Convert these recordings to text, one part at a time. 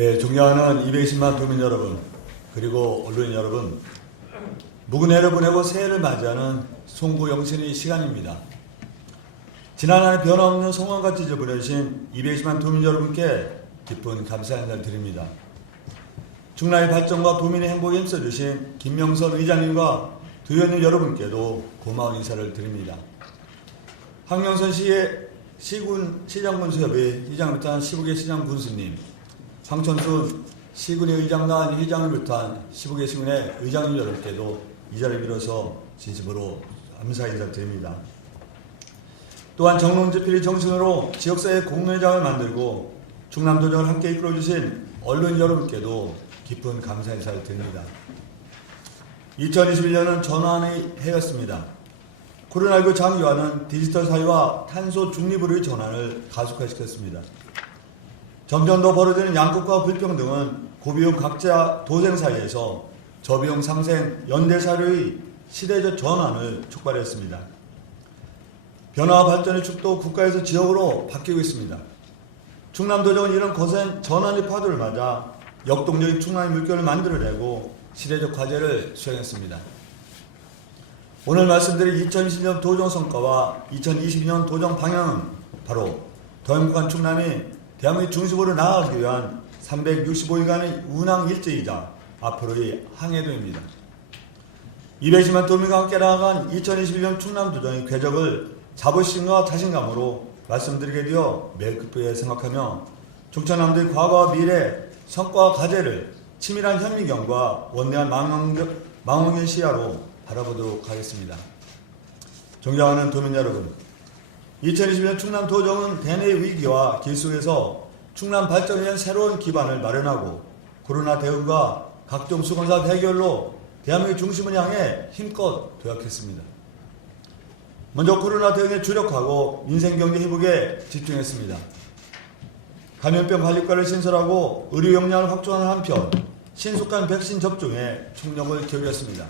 예, 존경하는 220만 도민 여러분, 그리고 언론인 여러분, 묵은 해를 보내고 새해를 맞이하는 송구영신의 시간입니다. 지난 한 해 변함없는 성원같이 보내주신 220만 도민 여러분께 기쁜 감사의 인사를 드립니다. 충남의 발전과 도민의 행복에 힘써주신 김명선 의장님과 도의원님 여러분께도 고마운 인사를 드립니다. 황명선 시의 시장군수협의 시장을 비롯한 시국의 시장군수님, 황천순 시군의 의장단 회장을 비롯한 시국의 시군의 의장님 여러분께도 이 자리를 빌어서 진심으로 감사 인사를 드립니다. 또한 정론집필의 정신으로 지역사회 공론장을 만들고 충남도정을 함께 이끌어주신 언론인 여러분께도 깊은 감사 인사를 드립니다. 2021년은 전환의 해였습니다. 코로나19 장기화는 디지털 사회와 탄소 중립으로의 전환을 가속화시켰습니다. 점점 더 벌어지는 양극화 불평등은 고비용 각자 도생 사이에서 저비용 상생 연대사회의 시대적 전환을 촉발했습니다. 변화와 발전의 축도 국가에서 지역으로 바뀌고 있습니다. 충남도정은 이런 거센 전환의 파도를 맞아 역동적인 충남의 물결을 만들어내고 시대적 과제를 수행했습니다. 오늘 말씀드릴 2020년 도정 성과와 2022년 도정 방향은 바로 더 행복한 충남이 대한민국 중심으로 나아가기 위한 365일간의 운항 일제이자 앞으로의 항해도입니다. 220만 도민과 함께 나아간 2021년 충남도정의 궤적을 자부심과 자신감으로 말씀드리게 되어 매우 기쁘게 생각하며 충청남도의 과거와 미래, 성과와 과제를 치밀한 현미경과 원대한 망원경 시야로 바라보도록 하겠습니다. 존경하는 도민 여러분, 2020년 충남도정은 대내의 위기와 길 속에서 충남 발전을 위한 새로운 기반을 마련하고 코로나 대응과 각종 수건사업 해결로 대한민국 중심을 향해 힘껏 도약했습니다. 먼저 코로나 대응에 주력하고 민생경제 회복에 집중했습니다. 감염병 관리과를 신설하고 의료 역량을 확충하는 한편 신속한 백신 접종에 총력을 기울였습니다.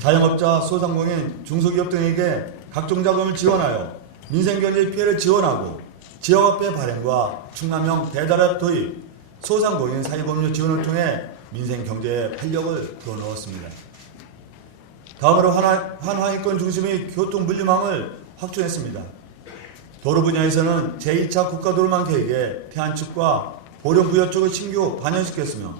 자영업자, 소상공인, 중소기업 등에게 각종 자금을 지원하여 민생경제 피해를 지원하고 지역화폐 발행과 충남형 배달앱 도입, 소상공인 사회법률 지원을 통해 민생경제에 활력을 불어넣었습니다. 다음으로 환하위권 중심의 교통물류망을 확충했습니다. 도로 분야에서는 제2차 국가도로망 계획에 태안축과 보령부여축을 신규 반영시켰으며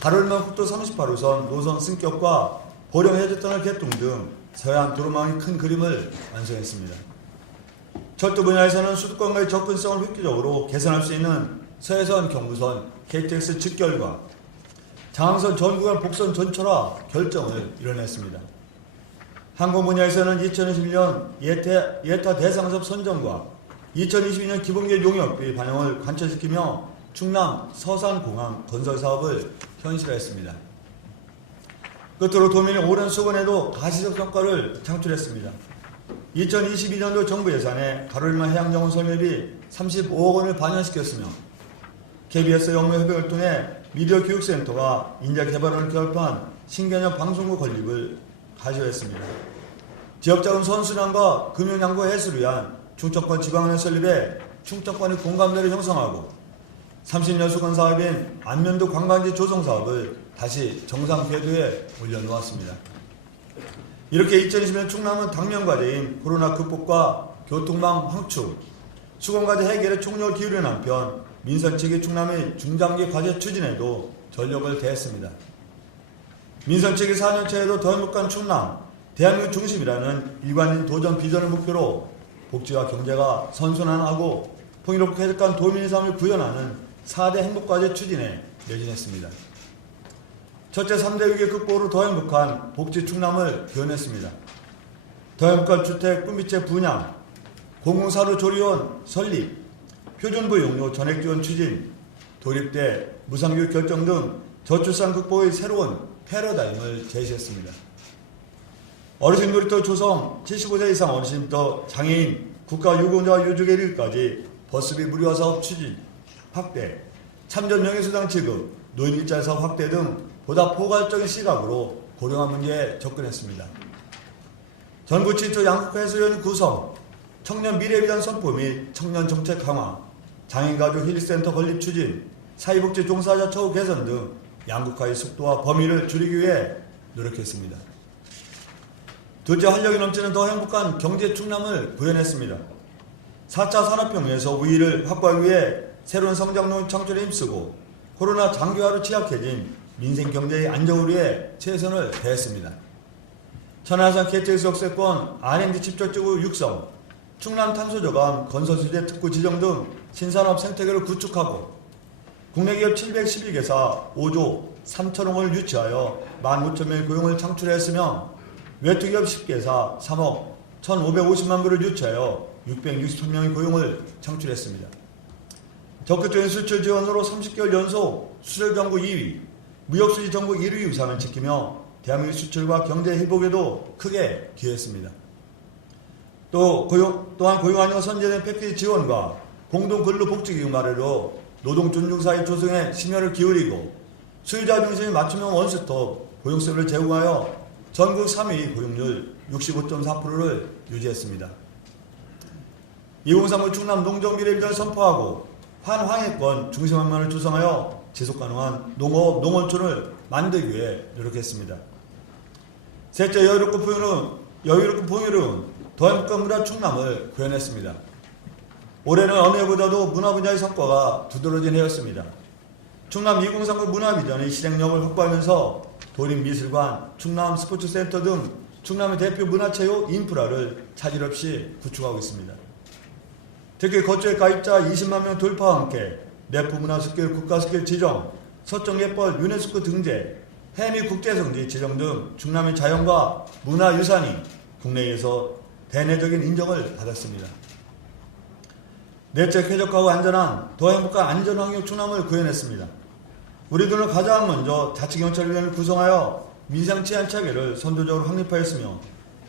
가로일망 국도 38호선 노선 승격과 보령 해저터널 개통 등 서해안 도로망의 큰 그림을 완성했습니다. 철도 분야에서는 수도권과의 접근성을 획기적으로 개선할 수 있는 서해선 경부선 KTX 직결과 장항선 전 구간 복선 전철화 결정을 이뤄냈습니다. 항공 분야에서는 2021년 예타 대상사업 선정과 2022년 기본계획 용역비 반영을 관철시키며 충남 서산공항 건설 사업을 현실화했습니다. 끝으로 도민의 오랜 수건에도 가시적 성과를 창출했습니다. 2022년도 정부 예산에 가로일망 해양정원 설립이 35억 원을 반영시켰으며 KBS 영무 협약을 통해 미디어 교육센터와 인재개발원을 결합한 신개념 방송국 건립을 가시했습니다. 지역자금 선순환과 금융양보 해소를 위한 충청권 지방은행 설립에 충청권의 공감대를 형성하고 30년 수건 사업인 안면도 관광지 조성 사업을 다시 정상 궤도에 올려놓았습니다. 이렇게 2020년 충남은 당면 과제인 코로나 극복과 교통망 확충, 수건과제 해결에 총력을 기울이는 한편 민선 측의 충남의 중장기 과제 추진에도 전력을 다했습니다. 민선 측의 4년차에도 더 행복한 충남, 대한민국 중심이라는 일관된 도전 비전을 목표로 복지와 경제가 선순환하고 통일롭고 쾌적한 도민의 삶을 구현하는 4대 행복과제 추진에 매진했습니다. 첫째 3대 위기 극복으로 더 행복한 복지 충남을 표현했습니다. 더 행복한 주택 꿈빛의 분양, 공공사료 조리원 설립, 표준부 용료 전액 지원 추진, 도립대 무상교육 결정 등 저출산 극복의 새로운 패러다임을 제시했습니다. 어르신 놀이터 조성, 75세 이상 어르신부터 장애인, 국가유공자와 유족에 이르기까지 버스비 무료화 사업 추진, 확대, 참전 명예수당 지급, 노인 일자리 사업 확대 등 보다 포괄적인 시각으로 고령화 문제에 접근했습니다. 전국 최초 양극화 해소위원 구성, 청년 미래비전 선포 및 청년 정책 강화, 장애인가족 힐링센터 건립 추진, 사회복지 종사자 처우 개선 등 양극화의 속도와 범위를 줄이기 위해 노력했습니다. 둘째, 활력이 넘치는 더 행복한 경제 충남을 구현했습니다. 4차 산업혁명에서 우위를 확보하기 위해 새로운 성장론 창출에 힘쓰고 코로나 장기화로 취약해진 민생 경제의 안정을 위해 최선을 다했습니다. 천안산 KTX 역세권 R&D 칩적지구 육성, 충남 탄소저감 건설소재 특구 지정 등 신산업 생태계를 구축하고 국내 기업 711개사 5조 3천억 원을 유치하여 15,000명의 고용을 창출했으며 외투기업 10개사 3억 1,550만 불을 유치하여 663명의 고용을 창출했습니다. 적극적인 수출 지원으로 30개월 연속 수출 전국 2위, 무역수지 전국 1위 위상을 지키며 대한민국 수출과 경제 회복에도 크게 기여했습니다. 또한 고용안정 선제된 패키지 지원과 공동근로복지기금 마련으로 노동 존중 사회 조성에 심혈을 기울이고 수요자 중심의 맞춤형 원스톱 고용 서비스를 제공하여 전국 3위 고용률 65.4%를 유지했습니다. 2035 충남 농정 미래 비전을 선포하고 환황해권 중심환만을 조성하여 지속가능한 농업, 농어촌을 만들기 위해 노력했습니다. 셋째, 여유롭고 풍요로운 더행복한 문화 충남을 구현했습니다. 올해는 어느 해보다도 문화 분야의 성과가 두드러진 해였습니다. 충남 2039 문화비전의 실행력을 확보하면서 도림미술관, 충남 스포츠센터 등 충남의 대표 문화체육 인프라를 차질 없이 구축하고 있습니다. 특히 거주의 가입자 20만 명 돌파와 함께 내부문화습길 국가습길 지정, 서청예벌 유네스코 등재, 해미 국제성지 지정 등 충남의 자연과 문화유산이 국내에서 대내적인 인정을 받았습니다. 넷째, 쾌적하고 안전한 더 행복한 안전환경 충남을 구현했습니다. 우리들은 가장 먼저 자치경찰위원회를 구성하여 민상치안 체계를 선도적으로 확립하였으며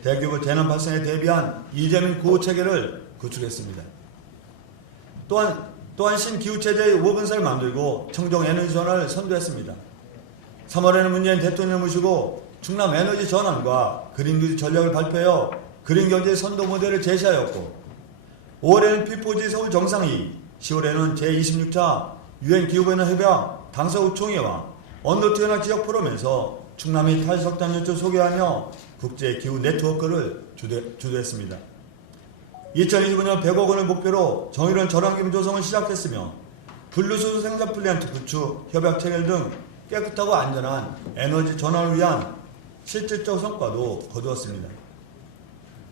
대규모 재난 발생에 대비한 이재민 구호체계를 구축했습니다. 또한 신기후체제의 5분사를 만들고 청정에너지 전환을 선도했습니다. 3월에는 문재인 대통령을 모시고 충남 에너지 전환과 그린뉴딜 전략을 발표하여 그린경제 선도 모델을 제시하였고 5월에는 P4G 서울 정상회의, 10월에는 제26차 UN 기후변화 협약 당사국 총회와 언더투어나 지역 포럼에서 충남의 탈석탄 연출 소개하며 국제 기후 네트워크를 주도했습니다. 2025년 100억 원을 목표로 정의로운 전환기금 조성을 시작했으며 분리수소 생산 플랜트 구축, 협약 체결 등 깨끗하고 안전한 에너지 전환을 위한 실질적 성과도 거두었습니다.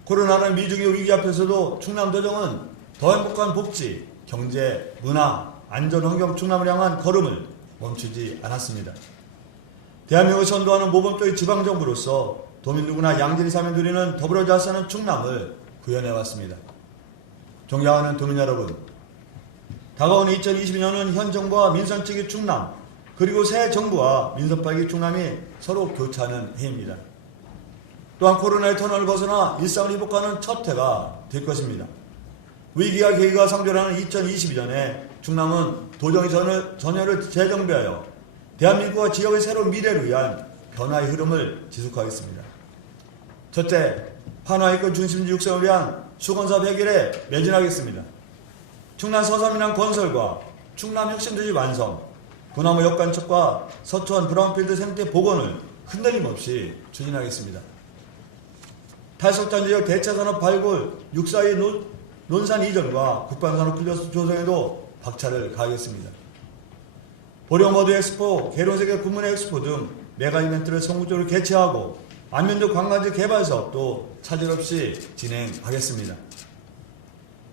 코로나는 미중의 위기 앞에서도 충남도정은 더 행복한 복지, 경제, 문화, 안전환경 충남을 향한 걸음을 멈추지 않았습니다. 대한민국을 선도하는 모범적인 지방정부로서 도민 누구나 양질의 삶을 누리는 더불어 잘 사는 충남을 구현해왔습니다. 존경하는 도민 여러분, 다가오는 2022년은 현 정부와 민선 측의 충남, 그리고 새 정부와 민선파의 충남이 서로 교차하는 해입니다. 또한 코로나의 터널을 벗어나 일상을 회복하는 첫 해가 될 것입니다. 위기와 계기가 상존하는 2022년에 충남은 도정의 전열을 재정비하여 대한민국과 지역의 새로운 미래를 위한 변화의 흐름을 지속하겠습니다. 첫째, 환화의권 중심지 육성을 위한 수건사업 해결에 매진하겠습니다. 충남 서삼인항 건설과 충남 혁신도시 완성, 군화무 역관측과 서초원 브라운필드 생태 복원을 흔들림 없이 추진하겠습니다. 탈석탄 지역 대차산업 발굴, 육사의 논산 이전과 국방산업 클러스터 조성에도 박차를 가하겠습니다. 보령머드 엑스포, 계룡세계 군문회 엑스포 등 메가 이벤트를 성공적으로 개최하고 안면도 관광지 개발 사업도 차질 없이 진행하겠습니다.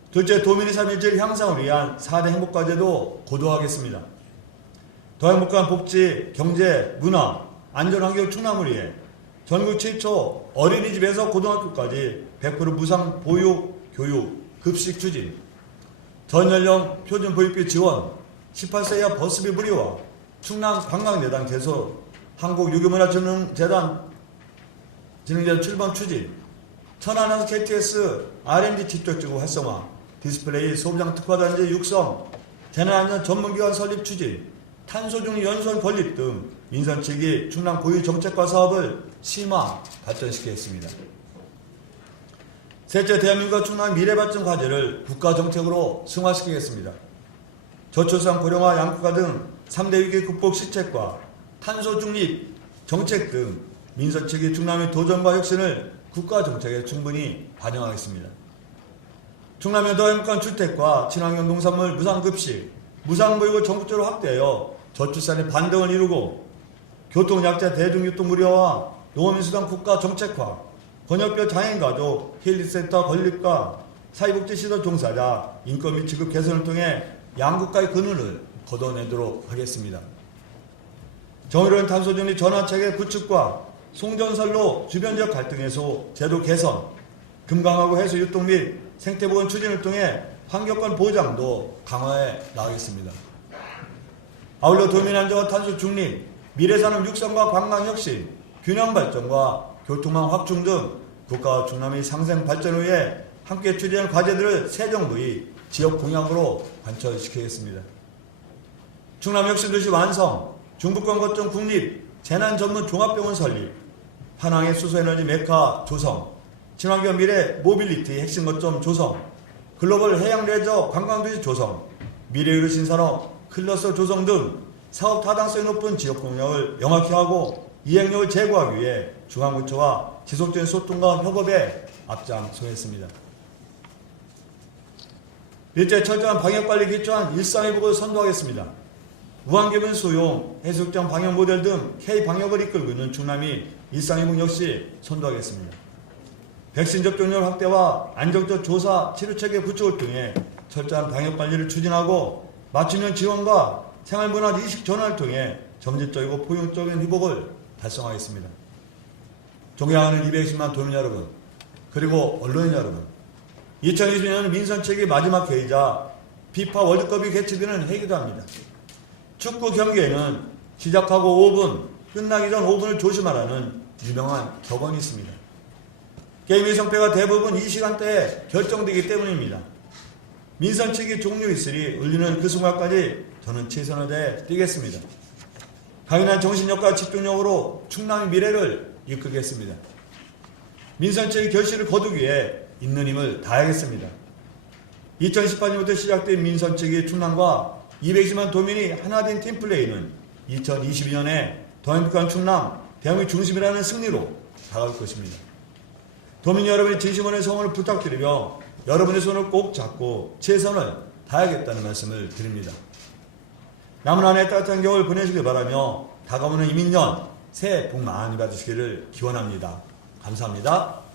둘째, 도민의 삶의 질 향상을 위한 4대 행복과제도 고도화하겠습니다. 더 행복한 복지, 경제, 문화, 안전환경 충남을 위해 전국 최초 어린이집에서 고등학교까지 100% 무상 보육, 교육, 급식 추진, 전 연령 표준 보육비 지원, 18세 이하 버스비 무료화, 충남 관광재단 개소, 한국유교문화진흥재단 출범 추진, 천안항 KTX R&D 칩적지구 활성화, 디스플레이 소비장 특화단지 육성, 재난안전 전문기관 설립 추진, 탄소중립 연수원 건립 등 민선측이 충남 고유 정책과 사업을 심화 발전시키겠습니다. 셋째, 대한민국과 충남 미래발전 과제를 국가정책으로 승화시키겠습니다. 저출산 고령화 양극화 등 3대 위기 극복 시책과 탄소 중립 정책 등 민선 측의 충남의 도전과 혁신을 국가 정책에 충분히 반영하겠습니다. 충남의 더행복한 주택과 친환경 농산물 무상급식, 무상보육을 전국적으로 확대하여 저출산의 반등을 이루고 교통약자 대중교통 무료화, 농어민수당 국가 정책화, 번역별 장애인가족 힐링센터 건립과 사회복지시설 종사자 인권 및 지급 개선을 통해 양국가의 근원을 걷어내도록 하겠습니다. 정의로운 탄소중립 전환체계 구축과 송전선로 주변 지역 갈등 해소 제도 개선, 금강하고 해수 유통 및 생태보건 추진을 통해 환경권 보장도 강화해 나가겠습니다. 아울러 도민 안정과 탄소 중립, 미래산업 육성과 관광 혁신, 균형 발전과 교통망 확충 등 국가와 충남의 상생 발전을 위해 함께 추진할 과제들을 새 정부의 지역 공약으로 관철시키겠습니다. 충남 혁신도시 완성, 중부권 거점 국립 재난 전문 종합병원 설립, 한항의 수소에너지 메카 조성, 친환경 미래 모빌리티 핵심 거점 조성, 글로벌 해양 레저 관광도시 조성, 미래의료 신산업 클러스터 조성 등 사업 타당성이 높은 지역 공약을 명확히 하고 이행력을 제고하기 위해 중앙부처와 지속적인 소통과 협업에 앞장서겠습니다. 일제 철저한 방역관리에 기초한 일상회복을 선도하겠습니다. 무한기분 수용, 해수욕장 방역 모델 등 K-방역을 이끌고 있는 충남이 일상회복 역시 선도하겠습니다. 백신 접종률 확대와 안정적 조사, 치료체계 구축을 통해 철저한 방역관리를 추진하고 맞춤형 지원과 생활문화 인식 전환을 통해 점진적이고 포용적인 회복을 달성하겠습니다. 존경하는 220만 도민 여러분, 그리고 언론인 여러분, 2020년 민선체계 마지막 회의자 피파 월드컵이 개최되는 해이기도 합니다. 축구 경기에는 시작하고 5분, 끝나기 전 5분을 조심하라는 유명한 격언이 있습니다. 게임의 성패가 대부분 이 시간대에 결정되기 때문입니다. 민선체계 종료 이슬이 울리는 그 순간까지 저는 최선을 다해 뛰겠습니다. 강인한 정신력과 집중력으로 충남의 미래를 이끌겠습니다. 민선체계 결실을 거두기 위해 있는 힘을 다하겠습니다. 2018년부터 시작된 민선체계 충남과 220만 도민이 하나 된 팀플레이는 2022년에 더 행복한 충남, 대한민국 중심이라는 승리로 다가올 것입니다. 도민 여러분의 진심원의 성원을 부탁드리며 여러분의 손을 꼭 잡고 최선을 다하겠다는 말씀을 드립니다. 남은 한 해 따뜻한 겨울 보내시길 바라며 다가오는 이민년 새해 복 많이 받으시기를 기원합니다. 감사합니다.